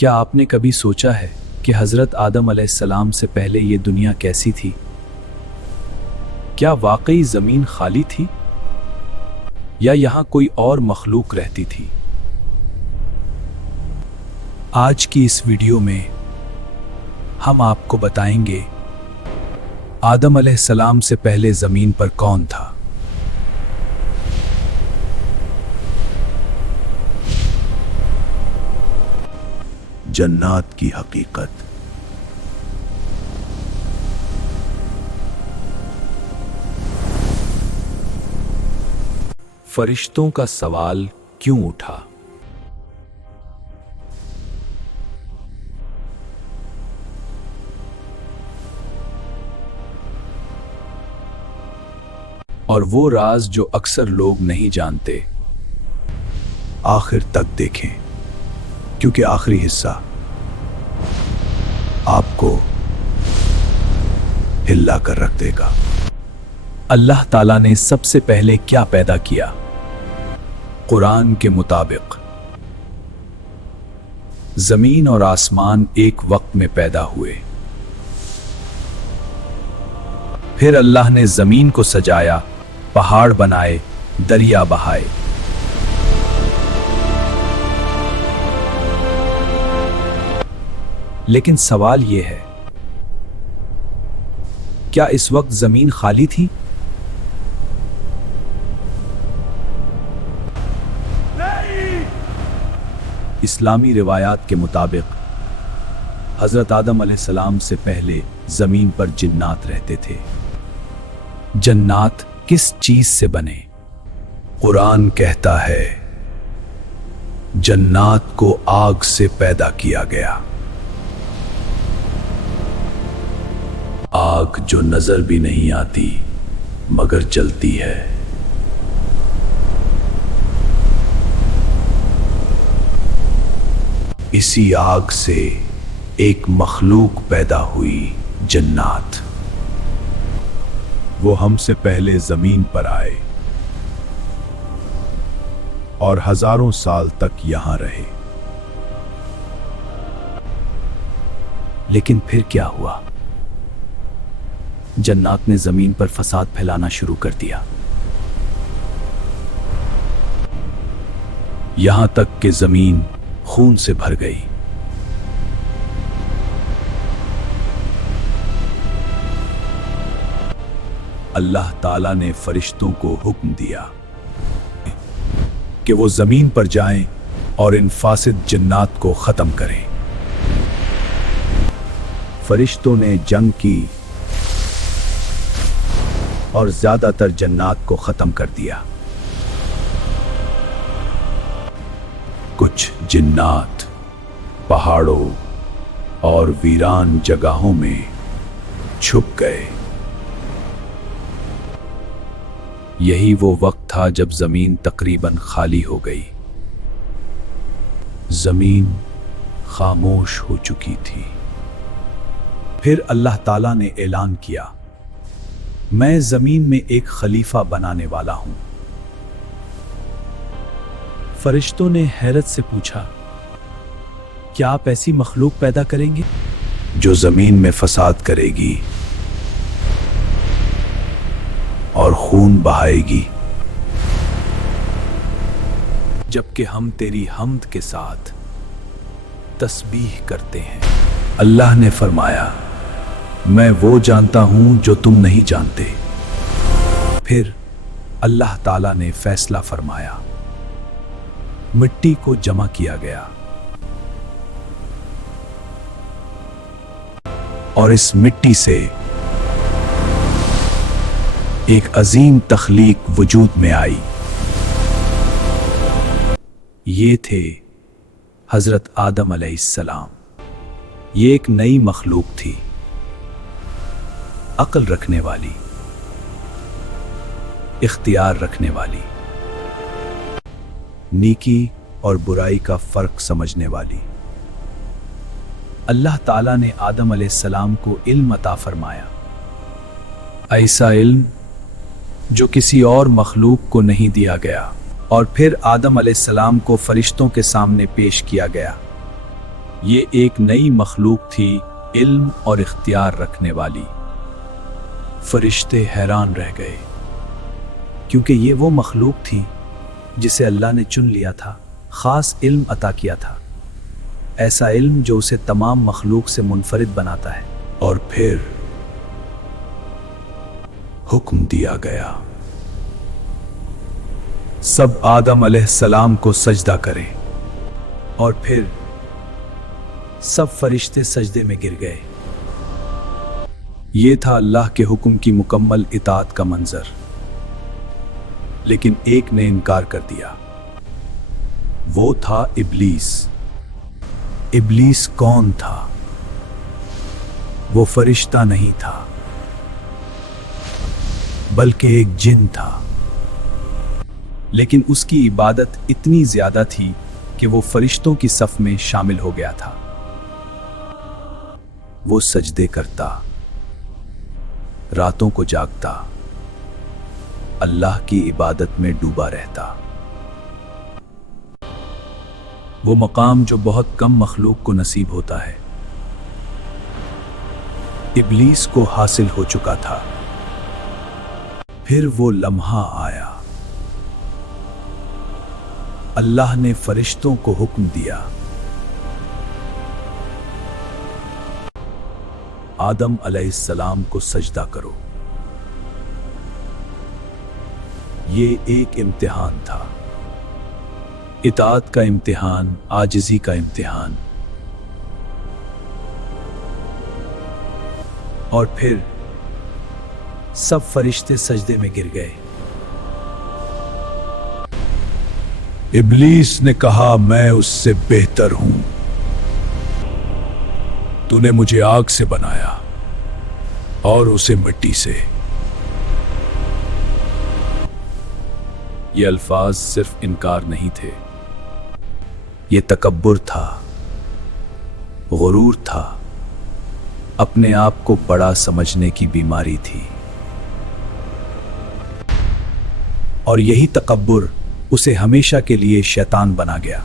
کیا آپ نے کبھی سوچا ہے کہ حضرت آدم علیہ السلام سے پہلے یہ دنیا کیسی تھی؟ کیا واقعی زمین خالی تھی یا یہاں کوئی اور مخلوق رہتی تھی؟ آج کی اس ویڈیو میں ہم آپ کو بتائیں گے آدم علیہ السلام سے پہلے زمین پر کون تھا، جنات کی حقیقت۔ فرشتوں کا سوال کیوں اٹھا؟ اور وہ راز جو اکثر لوگ نہیں جانتے، آخر تک دیکھیں کیونکہ آخری حصہ آپ کو ہلا کر رکھ دے گا۔ اللہ تعالیٰ نے سب سے پہلے کیا پیدا کیا؟ قرآن کے مطابق زمین اور آسمان ایک وقت میں پیدا ہوئے۔ پھر اللہ نے زمین کو سجایا، پہاڑ بنائے، دریا بہائے۔ لیکن سوال یہ ہے، کیا اس وقت زمین خالی تھی؟ اسلامی روایات کے مطابق حضرت آدم علیہ السلام سے پہلے زمین پر جنات رہتے تھے۔ جنات کس چیز سے بنے؟ قرآن کہتا ہے جنات کو آگ سے پیدا کیا گیا، آگ جو نظر بھی نہیں آتی مگر جلتی ہے۔ اسی آگ سے ایک مخلوق پیدا ہوئی، جنات۔ وہ ہم سے پہلے زمین پر آئے اور ہزاروں سال تک یہاں رہے۔ لیکن پھر کیا ہوا؟ جنات نے زمین پر فساد پھیلانا شروع کر دیا، یہاں تک کہ زمین خون سے بھر گئی۔ اللہ تعالیٰ نے فرشتوں کو حکم دیا کہ وہ زمین پر جائیں اور ان فاسد جنات کو ختم کریں۔ فرشتوں نے جنگ کی اور زیادہ تر جنات کو ختم کر دیا۔ کچھ جنات پہاڑوں اور ویران جگہوں میں چھپ گئے۔ یہی وہ وقت تھا جب زمین تقریباً خالی ہو گئی۔ زمین خاموش ہو چکی تھی۔ پھر اللہ تعالیٰ نے اعلان کیا، میں زمین میں ایک خلیفہ بنانے والا ہوں۔ فرشتوں نے حیرت سے پوچھا، کیا آپ ایسی مخلوق پیدا کریں گے جو زمین میں فساد کرے گی اور خون بہائے گی؟ جبکہ ہم تیری حمد کے ساتھ تسبیح کرتے ہیں۔ اللہ نے فرمایا، میں وہ جانتا ہوں جو تم نہیں جانتے۔ پھر اللہ تعالیٰ نے فیصلہ فرمایا، مٹی کو جمع کیا گیا اور اس مٹی سے ایک عظیم تخلیق وجود میں آئی۔ یہ تھے حضرت آدم علیہ السلام۔ یہ ایک نئی مخلوق تھی، عقل رکھنے والی، اختیار رکھنے والی، نیکی اور برائی کا فرق سمجھنے والی۔ اللہ تعالیٰ نے آدم علیہ السلام کو علم عطا فرمایا، ایسا علم جو کسی اور مخلوق کو نہیں دیا گیا، اور پھر آدم علیہ السلام کو فرشتوں کے سامنے پیش کیا گیا۔ یہ ایک نئی مخلوق تھی، علم اور اختیار رکھنے والی۔ فرشتے حیران رہ گئے، کیونکہ یہ وہ مخلوق تھی جسے اللہ نے چن لیا تھا، خاص علم عطا کیا تھا، ایسا علم جو اسے تمام مخلوق سے منفرد بناتا ہے۔ اور پھر حکم دیا گیا، سب آدم علیہ السلام کو سجدہ کریں، اور پھر سب فرشتے سجدے میں گر گئے۔ یہ تھا اللہ کے حکم کی مکمل اطاعت کا منظر۔ لیکن ایک نے انکار کر دیا، وہ تھا ابلیس۔ ابلیس کون تھا؟ وہ فرشتہ نہیں تھا، بلکہ ایک جن تھا۔ لیکن اس کی عبادت اتنی زیادہ تھی کہ وہ فرشتوں کی صف میں شامل ہو گیا تھا۔ وہ سجدے کرتا، راتوں کو جاگتا، اللہ کی عبادت میں ڈوبا رہتا۔ وہ مقام جو بہت کم مخلوق کو نصیب ہوتا ہے، ابلیس کو حاصل ہو چکا تھا۔ پھر وہ لمحہ آیا، اللہ نے فرشتوں کو حکم دیا، آدم علیہ السلام کو سجدہ کرو۔ یہ ایک امتحان تھا، اطاعت کا امتحان، عاجزی کا امتحان۔ اور پھر سب فرشتے سجدے میں گر گئے۔ ابلیس نے کہا، میں اس سے بہتر ہوں، تو نے مجھے آگ سے بنایا اور اسے مٹی سے۔ یہ الفاظ صرف انکار نہیں تھے، یہ تکبر تھا، غرور تھا، اپنے آپ کو بڑا سمجھنے کی بیماری تھی۔ اور یہی تکبر اسے ہمیشہ کے لیے شیطان بنا گیا۔